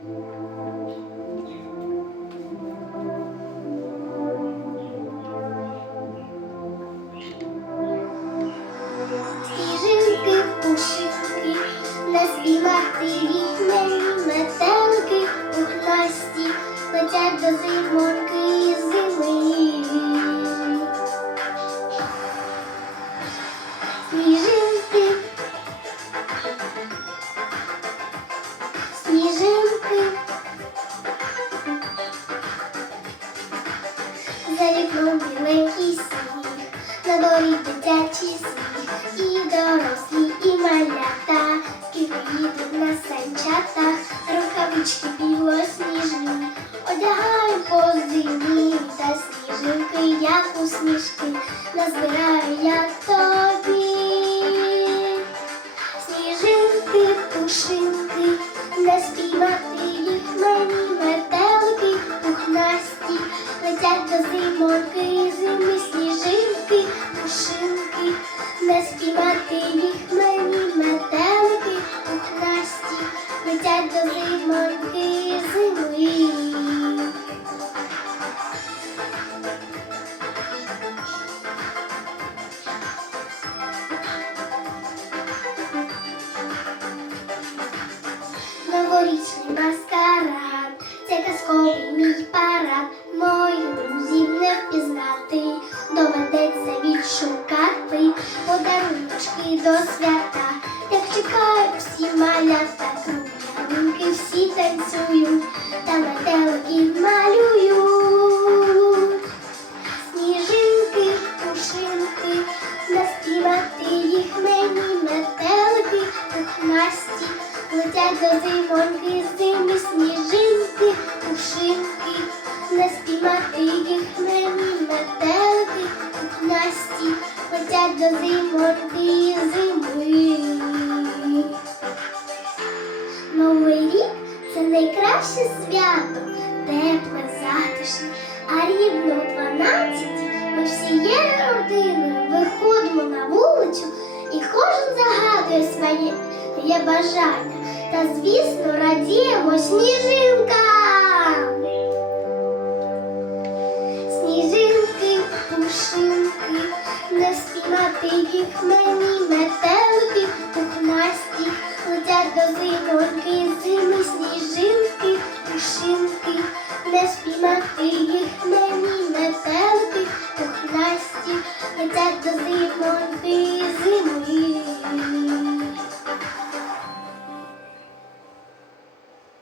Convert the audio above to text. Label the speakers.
Speaker 1: Сніжинки, пушинки, на свій матері мені метелики пухнасті летять до зимоньки зими. Сніжинки, сніжинки, за вікном біленький сніг, на дворі дитячий сміх, і дорослі, і малята, скільки їдуть на санчатах, рукавички білосніжні, одягають по зимі, та сніжинки, як усмішки, назбираю я тобі. Сніжинки, пушинки, не до свята, як чекають всі малята, круглянки всі танцюють, та метелики малюють. Сніжинки, пушинки, наспівати їх мені метелики пухнасті, летять до зимоньки зими сніжинки, пушинки, наспівати їх мені летять до зимоньки зими. Новий рік це найкраще свято, тепле, затишне, а рівно о 12 ми всією родиною виходимо на вулицю і кожен загадує своє бажання. Та, звісно, радіємо сніжинкам. Зими сніжинки, пушинки, не спіймати